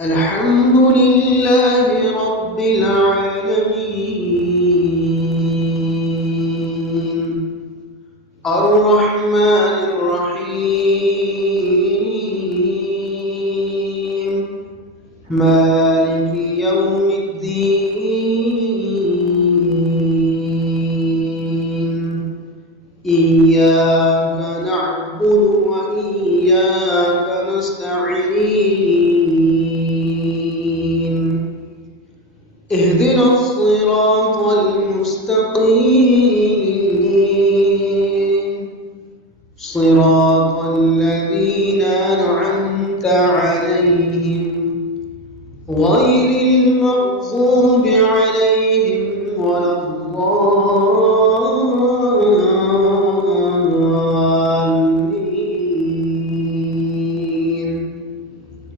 الحمد لله رب العالمين الرحمن الرحيم مالك يوم الدين إياك نعبد وإياك نستعين اهدنا الصراط المستقيم صراط الذين أنعمت عليهم غير